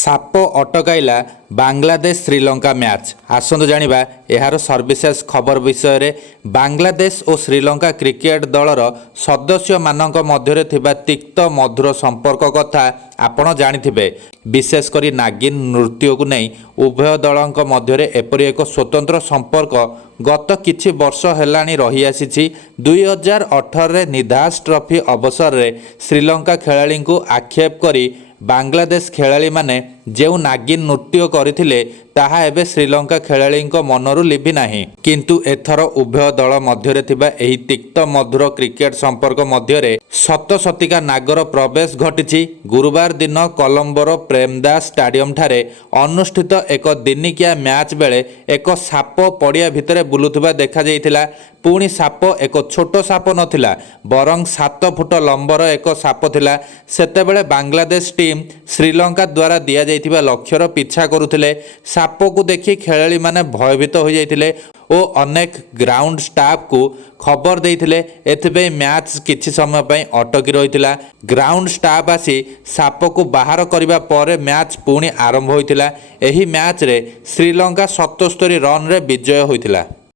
ସାପ ଅଟକାଇଲା ବାଂଲାଦେଶ ଶ୍ରୀଲଙ୍କା ମ୍ୟାଚ୍। ଆସନ୍ତୁ ଜାଣିବା ଏହାର ସର୍ବିଶେଷ ଖବର ବିଷୟରେ। ବାଂଲାଦେଶ ଓ ଶ୍ରୀଲଙ୍କା କ୍ରିକେଟ ଦଳର ସଦସ୍ୟମାନଙ୍କ ମଧ୍ୟରେ ଥିବା ତିକ୍ତ ମଧୁର ସମ୍ପର୍କ କଥା ଆପଣ ଜାଣିଥିବେ। ବିଶେଷ କରି ନାଗିନ ନୃତ୍ୟକୁ ନେଇ ଉଭୟ ଦଳଙ୍କ ମଧ୍ୟରେ ଏପରି ଏକ ସ୍ୱତନ୍ତ୍ର ସମ୍ପର୍କ ଗତ କିଛି ବର୍ଷ ହେଲାଣି ରହିଆସିଛି। 2018ରେ ନିଧାସ ଟ୍ରଫି ଅବସରରେ ଶ୍ରୀଲଙ୍କା ଖେଳାଳିଙ୍କୁ ଆକ୍ଷେପ କରି ବାଂଲାଦେଶ ଖେଳାଳିମାନେ ଯେଉଁ ନାଗିନ ନୃତ୍ୟ କରିଥିଲେ ତାହା ଏବେ ଶ୍ରୀଲଙ୍କା ଖେଳାଳିଙ୍କ ମନରୁ ଲିଭି ନାହିଁ। କିନ୍ତୁ ଏଥର ଉଭୟ ଦଳ ମଧ୍ୟରେ ଥିବା ଏହି ତିକ୍ତ ମଧୁର କ୍ରିକେଟ ସମ୍ପର୍କ ମଧ୍ୟରେ ସତସତିକା ନାଗର ପ୍ରବେଶ ଘଟିଛି। ଗୁରୁବାର ଦିନ କଲମ୍ବୋର ପ୍ରେମଦାସ ଷ୍ଟାଡିୟମଠାରେ ଅନୁଷ୍ଠିତ ଏକ ଦିନିକିଆ ମ୍ୟାଚ୍ ବେଳେ ଏକ ସାପ ପଡ଼ିଆ ଭିତରେ ବୁଲୁଥିବା ଦେଖାଯାଇଥିଲା। ପୁଣି ସାପ ଏକ ଛୋଟ ସାପ ନଥିଲା, ବରଂ 7 ଫୁଟ ଲମ୍ବର ଏକ ସାପ ଥିଲା। ସେତେବେଳେ ବାଂଲାଦେଶ ଟିମ୍ ଶ୍ରୀଲଙ୍କା ଦ୍ୱାରା ଦିଆଯାଇଥିବା ଲକ୍ଷ୍ୟର ପିଛା କରୁଥିଲେ। ସାପକୁ ଦେଖି ଖେଳାଳିମାନେ ଭୟଭୀତ ହୋଇଯାଇଥିଲେ ଓ ଅନେକ ଗ୍ରାଉଣ୍ଡ ଷ୍ଟାଫଙ୍କୁ ଖବର ଦେଇଥିଲେ। ଏଥିପାଇଁ ମ୍ୟାଚ୍ କିଛି ସମୟ ପାଇଁ ଅଟକି ରହିଥିଲା। ଗ୍ରାଉଣ୍ଡ ଷ୍ଟାଫ୍ ଆସି ସାପକୁ ବାହାର କରିବା ପରେ ମ୍ୟାଚ୍ ପୁଣି ଆରମ୍ଭ ହୋଇଥିଲା। ଏହି ମ୍ୟାଚ୍ରେ ଶ୍ରୀଲଙ୍କା 77 ରନ୍ରେ ବିଜୟ ହୋଇଥିଲା।